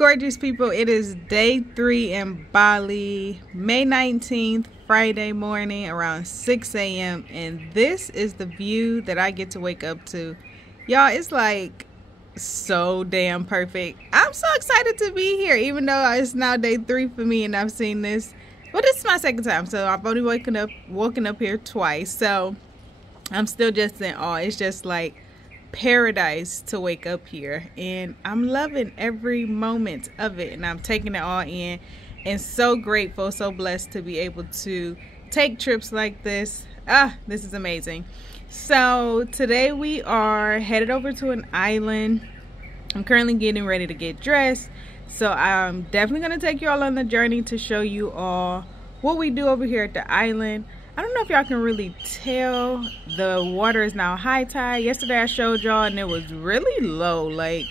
gorgeous people? It is day 3 in Bali, May 19th, Friday morning around 6 a.m. and this is the view that I get to wake up to. Y'all, it's like so damn perfect. I'm so excited to be here, even though it's now day 3 for me and I've seen this. But this is my second time, so I've only woken up here twice, so I'm still just in awe. It's just like paradise to wake up here, and I'm loving every moment of it, and I'm taking it all in, and so grateful, so blessed to be able to take trips like this. This is amazing. So today we are headed over to an island. I'm currently getting ready to get dressed, so I'm definitely going to take you all on the journey to show you all what we do over here at the island. I don't know if y'all can really tell, the water is now high tide. Yesterday I showed y'all and it was really low. Like,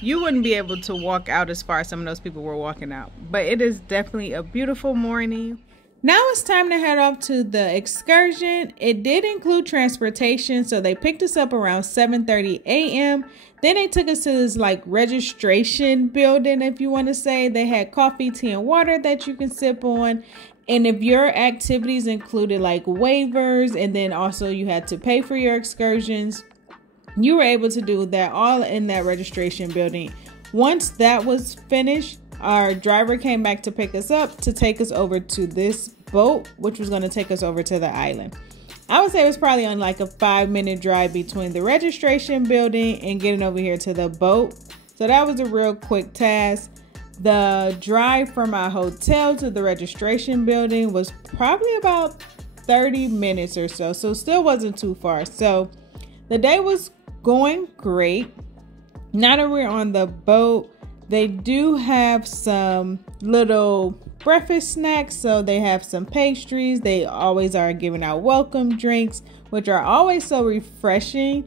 you wouldn't be able to walk out as far as some of those people were walking out. But it is definitely a beautiful morning. Now it's time to head off to the excursion. It did include transportation, so they picked us up around 7:30 a.m. Then they took us to this like registration building, if you want to say. They had coffee, tea, and water that you can sip on. And if your activities included like waivers, and then also you had to pay for your excursions, you were able to do that all in that registration building. Once that was finished, our driver came back to pick us up to take us over to this boat, which was going to take us over to the island. I would say it was probably on like a 5-minute drive between the registration building and getting over here to the boat. So that was a real quick task. The drive from our hotel to the registration building was probably about 30 minutes or so. So still wasn't too far. So the day was going great. Now that we're on the boat, they do have some little breakfast snacks. So they have some pastries. They always are giving out welcome drinks, which are always so refreshing.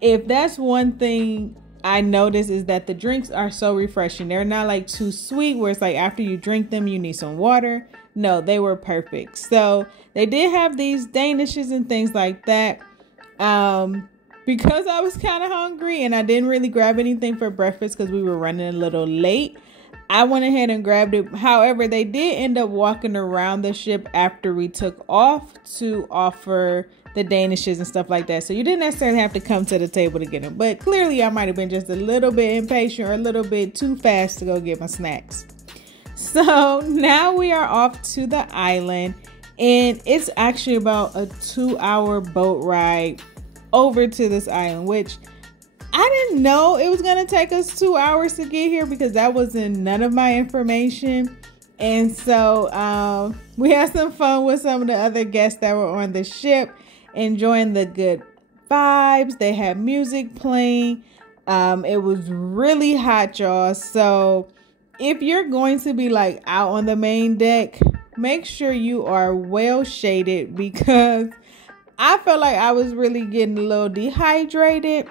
If that's one thing I noticed, is that the drinks are so refreshing. They're not like too sweet where it's like after you drink them, you need some water. No, they were perfect. So they did have these danishes and things like that. Because I was kind of hungry and I didn't really grab anything for breakfast because we were running a little late, I went ahead and grabbed it. However, they did end up walking around the ship after we took off to offer the danishes and stuff like that. So you didn't necessarily have to come to the table to get them. But clearly I might have been just a little bit impatient or a little bit too fast to go get my snacks. So now we are off to the island, and it's actually about a 2-hour boat ride over to this island, which I didn't know it was going to take us 2 hours to get here because that was in none of my information. And so we had some fun with some of the other guests that were on the ship, enjoying the good vibes. They had music playing. It was really hot, y'all. So if you're going to be like out on the main deck, make sure you are well shaded, because I felt like I was really getting a little dehydrated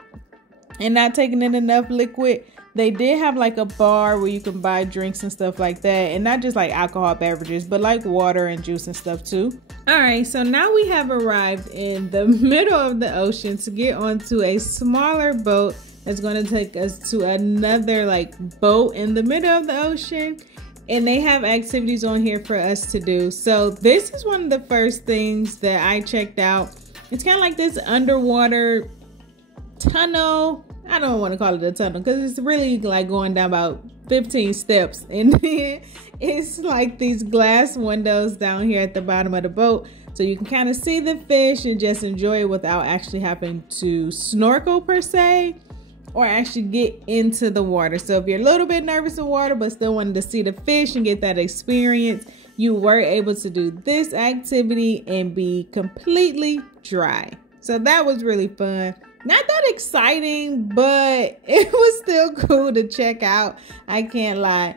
and not taking in enough liquid. They did have like a bar where you can buy drinks and stuff like that, and not just like alcohol beverages, but like water and juice and stuff too. All right, so now we have arrived in the middle of the ocean to get onto a smaller boat that's going to take us to another like boat in the middle of the ocean. And they have activities on here for us to do. So this is one of the first things that I checked out. It's kind of like this underwater tunnel. I don't want to call it a tunnel because it's really like going down about 15 steps. And then it's like these glass windows down here at the bottom of the boat. So you can kind of see the fish and just enjoy it without actually having to snorkel per se, or actually get into the water. So if you're a little bit nervous in water but still wanted to see the fish and get that experience, you were able to do this activity and be completely dry. So that was really fun. Not that exciting, but it was still cool to check out. I can't lie.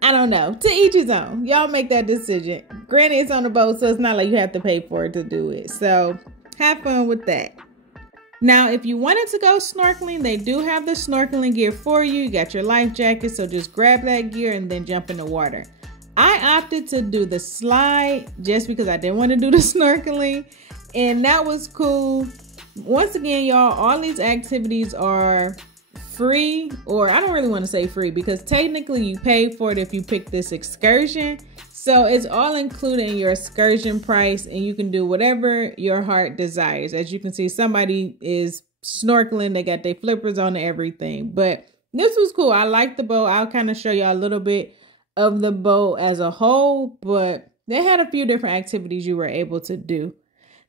I don't know. To each his own. Y'all make that decision. Granted, it's on a boat, so it's not like you have to pay for it to do it. So have fun with that. Now, if you wanted to go snorkeling, they do have the snorkeling gear for you. You got your life jacket, so just grab that gear and then jump in the water. I opted to do the slide just because I didn't want to do the snorkeling, and that was cool. Once again, y'all, all these activities are free, or I don't really want to say free because technically you pay for it if you pick this excursion. So it's all included in your excursion price, and you can do whatever your heart desires. As you can see, somebody is snorkeling, they got their flippers on and everything. But this was cool. I like the boat. I'll kind of show y'all a little bit of the boat as a whole, but they had a few different activities you were able to do.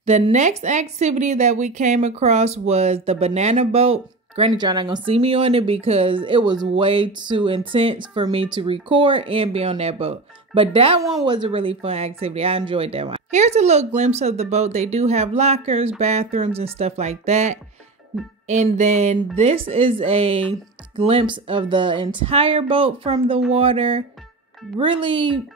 The next activity that we came across was the banana boat. Granted, y'all not gonna see me on it because it was way too intense for me to record and be on that boat. But that one was a really fun activity. I enjoyed that one. Here's a little glimpse of the boat. They do have lockers, bathrooms, and stuff like that. And then this is a glimpse of the entire boat from the water. Really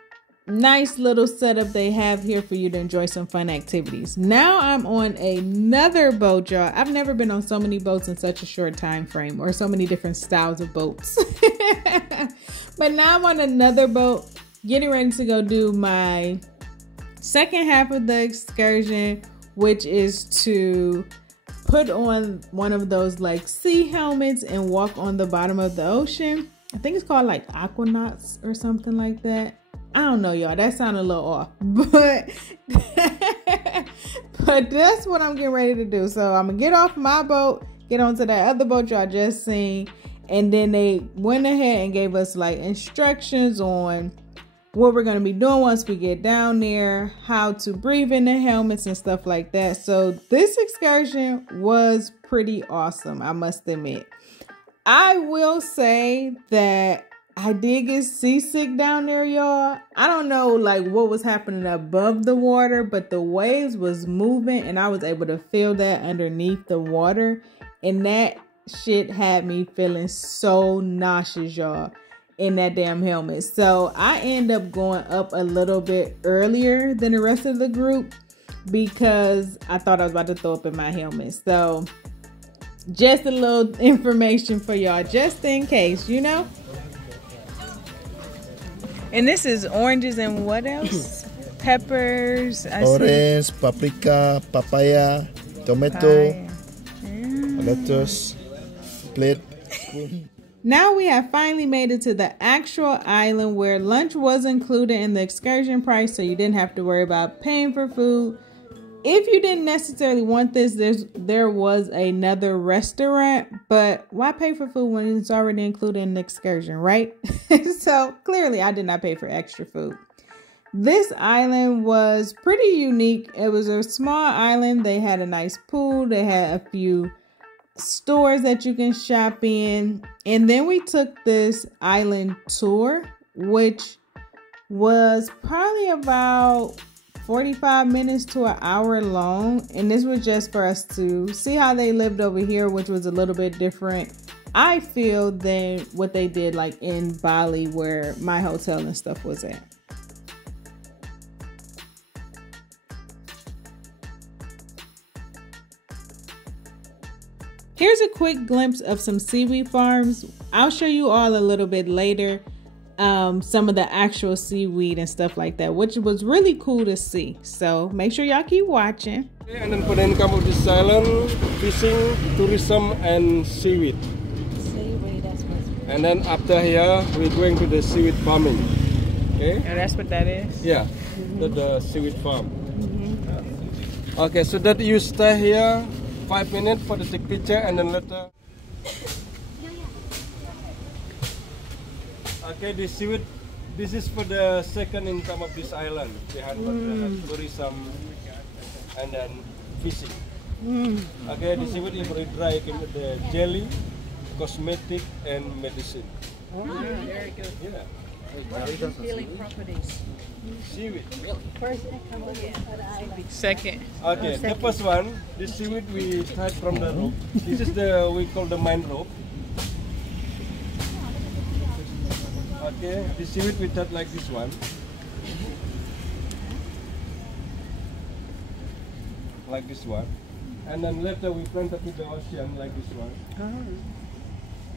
nice little setup they have here for you to enjoy some fun activities. Now I'm on another boat, y'all. I've never been on so many boats in such a short time frame, or so many different styles of boats. But now I'm on another boat, getting ready to go do my second half of the excursion, which is to put on one of those like sea helmets and walk on the bottom of the ocean. I think it's called like Aquanauts or something like that. I don't know, y'all. That sounded a little off, but that's what I'm getting ready to do. So I'm gonna get off my boat, get onto that other boat y'all just seen, and then they went ahead and gave us like instructions on what we're gonna be doing once we get down there, how to breathe in the helmets and stuff like that. So this excursion was pretty awesome, I must admit. I will say that I did get seasick down there, y'all. I don't know like what was happening above the water, but the waves was moving and I was able to feel that underneath the water. And that shit had me feeling so nauseous, y'all, in that damn helmet. So I end up going up a little bit earlier than the rest of the group because I thought I was about to throw up in my helmet. So just a little information for y'all, just in case, you know. And this is oranges and what else? Peppers. Orange, paprika, papaya, tomato, lettuce, plate, spoon. Now we have finally made it to the actual island where lunch was included in the excursion price, so you didn't have to worry about paying for food. If you didn't necessarily want this, there was another restaurant, but why pay for food when it's already included in the excursion, right? So clearly I did not pay for extra food. This island was pretty unique. It was a small island. They had a nice pool. They had a few stores that you can shop in. And then we took this island tour, which was probably about 45 minutes to an hour long, and this was just for us to see how they lived over here, which was a little bit different, I feel, than what they did like in Bali where my hotel and stuff was at. Here's a quick glimpse of some seaweed farms. I'll show you all a little bit later some of the actual seaweed and stuff like that, which was really cool to see. So make sure y'all keep watching. And then for the income of this island, fishing, tourism, and seaweed. Seaweed, that's what's. And then after here, we're going to the seaweed farming. Okay? And that's what that is? Yeah, the seaweed farm. Okay, so that you stay here 5 minutes for the take picture, and then later. Okay, the seaweed, this is for the second income of this island. They have tourism and then fishing. Okay, the seaweed is very dry. You can get the jelly, cosmetic, and medicine. Very good. Yeah. Healing properties. Seaweed. First, come on, yeah. Second. Okay, the first one, the seaweed we tied from the rope. This is the, we call the mine rope. Okay, the seaweed we tied like this one. Like this one. And then later we planted to the ocean like this one.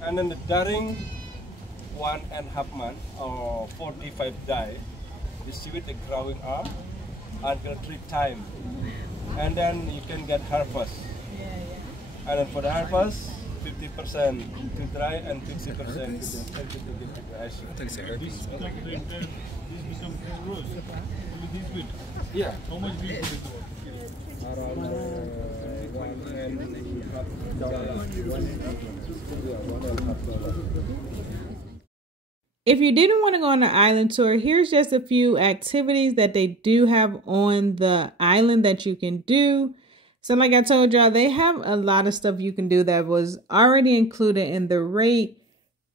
And then the during 1.5 months or 45 days, the seaweed is growing up until 3 times. And then you can get harvest. And then for the harvest, 50% to dry and 50% to the ice. This becomes rose. This bit. Yeah. How much we put it? Around $1.5. If you didn't want to go on an island tour, here's just a few activities that they do have on the island that you can do. So like I told y'all, they have a lot of stuff you can do that was already included in the rate.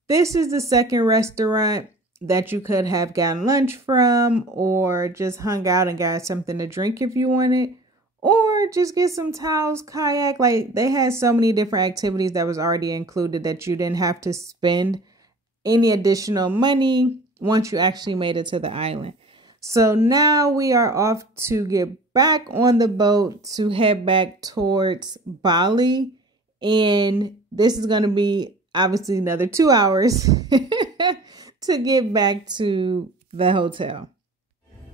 This is the second restaurant that you could have gotten lunch from, or just hung out and got something to drink if you wanted, or just get some towels, kayak. Like, they had so many different activities that was already included that you didn't have to spend any additional money once you actually made it to the island. So now we are off to get back on the boat to head back towards Bali. And this is going to be obviously another 2 hours to get back to the hotel.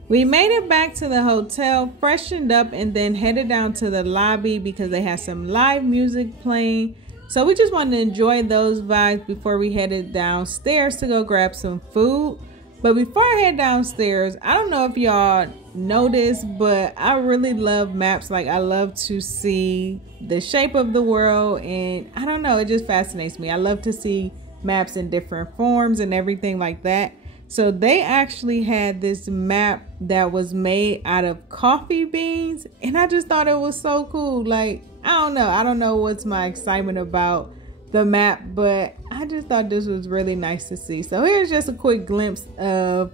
We made it back to the hotel, freshened up, and then headed down to the lobby because they had some live music playing. So we just wanted to enjoy those vibes before we headed downstairs to go grab some food. But before I head downstairs, I don't know if y'all noticed, but I really love maps. Like, I love to see the shape of the world, and I don't know, it just fascinates me. I love to see maps in different forms and everything like that. So they actually had this map that was made out of coffee beans, and I just thought it was so cool. Like, I don't know what's my excitement about the map, but I just thought this was really nice to see. So here's just a quick glimpse of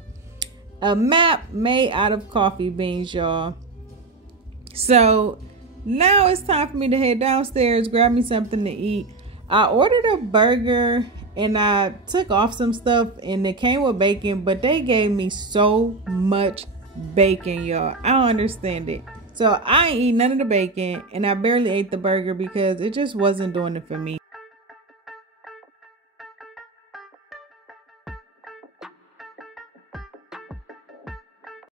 a map made out of coffee beans, y'all. So now it's time for me to head downstairs, grab me something to eat. I ordered a burger and I took off some stuff, and it came with bacon, but they gave me so much bacon, y'all. I don't understand it. So I ain't eat none of the bacon, and I barely ate the burger because it just wasn't doing it for me.